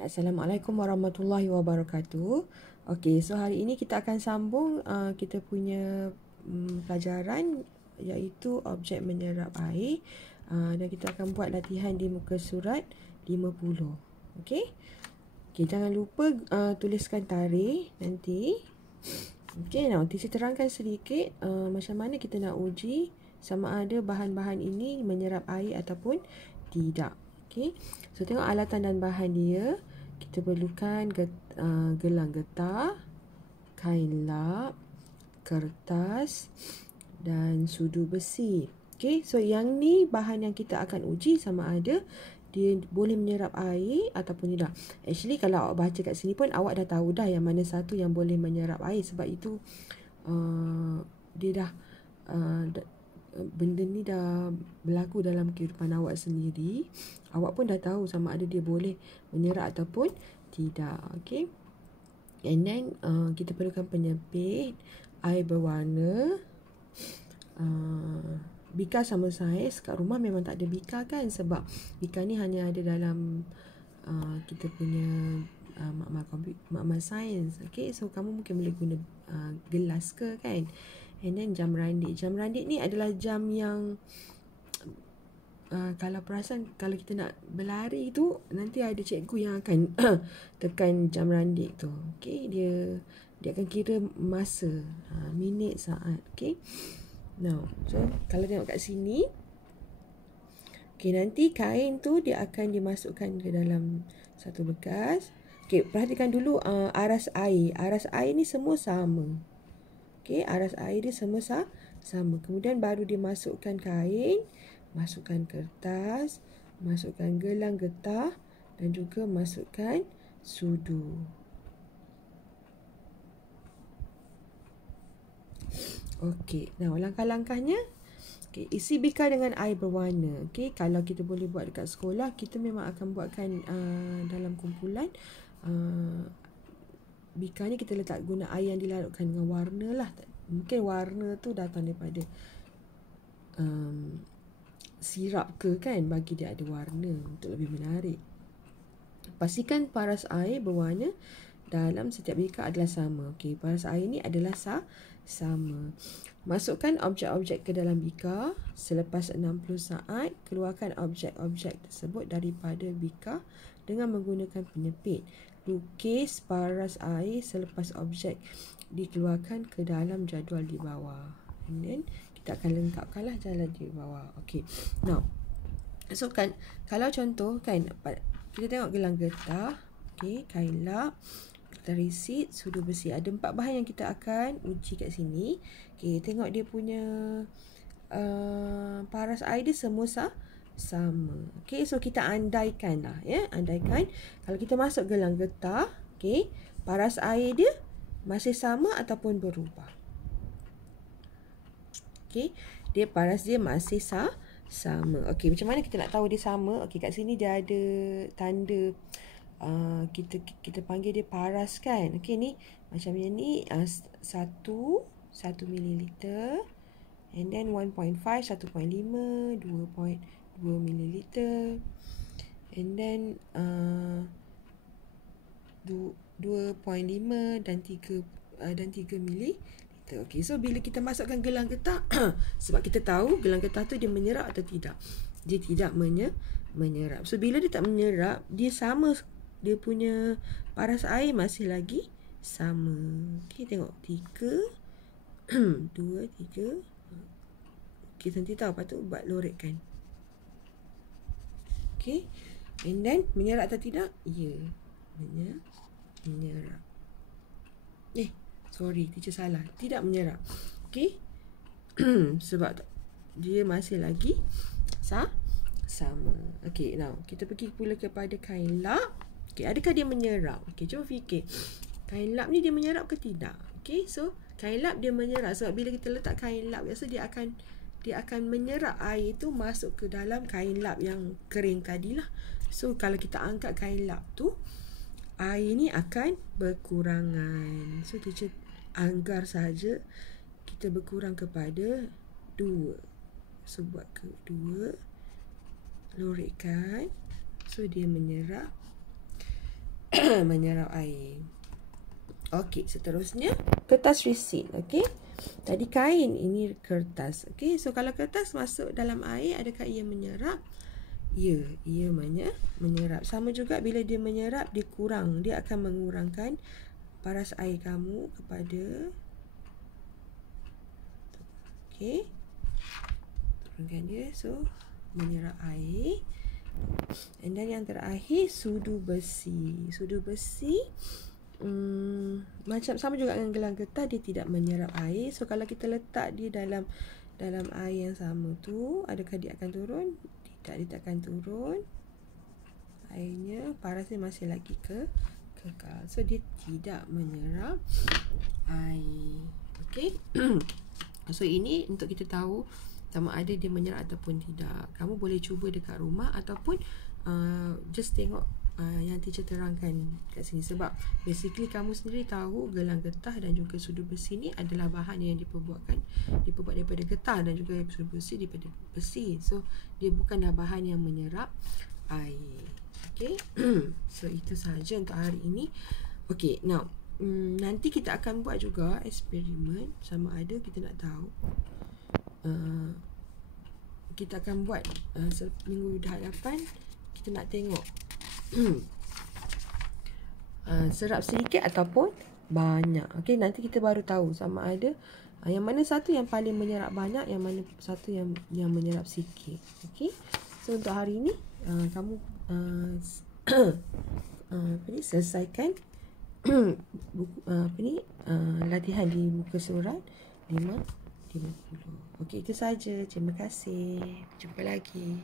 Assalamualaikum warahmatullahi wabarakatuh. Okey, so hari ini kita akan sambung kita punya pelajaran iaitu objek menyerap air dan kita akan buat latihan di muka surat 50. Okey. Okey, jangan lupa tuliskan tarikh nanti. Okey, now teacher terangkan sedikit macam mana kita nak uji sama ada bahan-bahan ini menyerap air ataupun tidak. Okey. So tengok alatan dan bahan dia. Kita perlukan gelang getah, kain lap, kertas dan sudu besi. Okey, so yang ni bahan yang kita akan uji sama ada dia boleh menyerap air ataupun tidak. Actually kalau awak baca kat sini pun awak dah tahu dah yang mana satu yang boleh menyerap air, sebab itu dia dah benda ni dah berlaku dalam kehidupan awak sendiri. Awak pun dah tahu sama ada dia boleh menyerap ataupun tidak. Okay. And then kita perlukan penyepit, air berwarna, bika sama saiz. Kat rumah memang tak ada bika kan, sebab bika ni hanya ada dalam kita punya makmal sains. Okay, so kamu mungkin boleh guna gelas ke kan. And then jam randik. Jam randik ni adalah jam yang kalau perasan kalau kita nak berlari tu nanti ada cikgu yang akan tekan jam randik tu. Okay, dia akan kira masa, minit, saat. Okay. Now, so kalau tengok kat sini, okay, nanti kain tu dia akan dimasukkan ke dalam satu bekas. Okay, perhatikan dulu aras air. Aras air ni semua sama. Okay, aras air dia semua sama. Kemudian baru dia masukkan kain, masukkan kertas, masukkan gelang getah dan juga masukkan sudu. Okey, nah langkah-langkahnya. Okey, isi bika dengan air berwarna. Okey, kalau kita boleh buat dekat sekolah, kita memang akan buatkan dalam kumpulan. Bika ni kita letak guna air yang dilarutkan dengan warna lah. Mungkin warna tu datang daripada sirap ke kan, bagi dia ada warna untuk lebih menarik. Pastikan paras air berwarna dalam setiap bika adalah sama. Okey, paras air ni adalah sama. Masukkan objek-objek ke dalam bika. Selepas 60 saat, keluarkan objek-objek tersebut daripada bika dengan menggunakan penyepit. Lukis paras air selepas objek dikeluarkan ke dalam jadual di bawah. And then kita akan lengkapkanlah jalan di bawah. Okey. Now, so kan kalau contoh kan kita tengok gelang getah, okey, kain lap, risit, sudu besi. Ada 4 bahan yang kita akan uji kat sini. Okey, tengok dia punya paras air dia semua sama. Okey, so kita andaikan lah ya, andaikan kalau kita masuk gelang getah, okey, paras air dia masih sama ataupun berubah. Okey, dia paras dia masih sama. Okey, macam mana kita nak tahu dia sama? Okey, kat sini dia ada tanda kita panggil dia paras kan. Okey, ni macam ni 1 mililiter, and then 1.5 1.5 2.2 mililiter, and then 2.5 dan 3 mililiter. Okey, so bila kita masukkan gelang getah sebab kita tahu gelang getah tu dia menyerap atau tidak. Dia tidak menyerap. So bila dia tak menyerap, dia sama, dia punya paras air masih lagi sama. Okey, tengok 3 2 3. Okey, nanti tahu patut buat lorek kan. Okey. And then menyerap atau tidak? Ya. Menyerap. Sorry, teacher salah. Tidak menyerap. Okey. Sebab dia masih lagi sama. Okey, now kita pergi pula kepada kain lap. Okey, adakah dia menyerap? Okey, cuba fikir. Kain lap ni dia menyerap ke tidak? Okey, so kain lap dia menyerap sebab bila kita letak kain lap biasa dia akan menyerap air itu masuk ke dalam kain lap yang kering tadilah. So kalau kita angkat kain lap tu, air ni akan berkurangan. So teacher anggar saja kita berkurang kepada 2. So buat ke 2, lorekkan. So dia menyerap menyerap air. Okey, seterusnya kertas resin. Okey, tadi kain, ini kertas. Okey, so kalau kertas masuk dalam air, adakah ia menyerap? Ya, ia menyerap. Sama juga bila dia menyerap, dia kurang. Dia akan mengurangkan paras air kamu kepada, okey, turunkan dia. So menyerap air. And then yang terakhir, sudu besi. Sudu besi macam sama juga dengan gelang getah, dia tidak menyerap air. So kalau kita letak dia dalam air yang sama tu, adakah dia akan turun? Tidak, dia tak akan turun. Airnya, parasnya masih lagi kekal. So dia tidak menyerap air. Okey. So ini untuk kita tahu sama ada dia menyerap ataupun tidak. Kamu boleh cuba dekat rumah ataupun just tengok yang teacher terangkan kat sini. Sebab basically kamu sendiri tahu gelang getah dan juga sudu besi ni adalah bahan yang diperbuat daripada getah dan juga sudu besi daripada besi. So dia bukanlah bahan yang menyerap air. Okay. So itu sahaja untuk hari ini. Okay, now nanti kita akan buat juga eksperimen. Sama ada kita nak tahu, kita akan buat minggu hadapan. Kita nak tengok serap sedikit ataupun banyak. Okay, nanti kita baru tahu sama ada yang mana satu yang paling menyerap banyak, yang mana satu yang menyerap sikit. Okay, so untuk hari ini kamu selesaikan latihan di muka surat 550. Okey, itu saja. Terima kasih. Jumpa lagi.